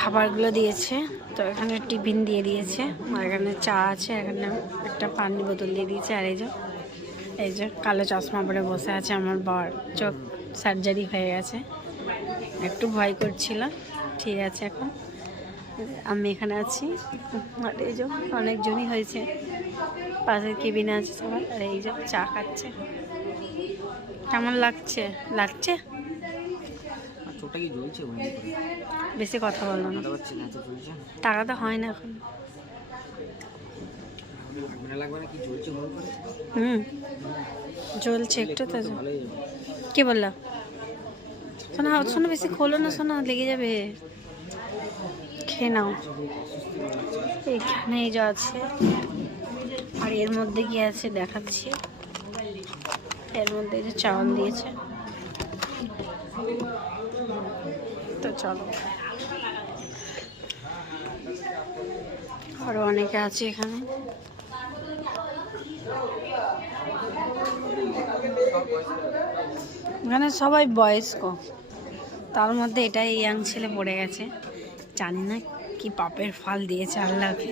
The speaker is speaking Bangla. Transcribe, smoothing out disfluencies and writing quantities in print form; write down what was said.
খাবারগুলো দিয়েছে। তো এখানে টিফিন দিয়ে দিয়েছে, আর এখানে চা আছে, এখানে একটা পানি বোতল দিয়ে দিয়েছে। আর এই যে কালো চশমা পরে বসে আছে আমার বর, চোখ সার্জারি হয়ে গেছে, একটু ভয় করছিল, ঠিক আছে এখন। আমি এখানে আছি, আর এই যে অনেকজনই হয়েছে, পাশের কেবিনে আছে সবাই। আর এই যে চা খাচ্ছে। কেমন লাগছে? বেশি কথা বললো না, টাকা তো হয় না এখন। জ্বলছে একটু তো। কি বললা? শোনো বেশি খোলো না, শোনো লেগে যাবে। খেয়ে নাও। এখানে এই যে আছে, আর এর মধ্যে কি আছে দেখাচ্ছি। এর মধ্যে যে চাউল দিয়েছে, তো চলো। আরো অনেকে আছে এখানে। এখানে সবাই বয়স্ক, তার মধ্যে এটাই ইয়াং ছেলে পড়ে গেছে। জানি না কি পাপের ফল দিয়েছে আল্লাহকে।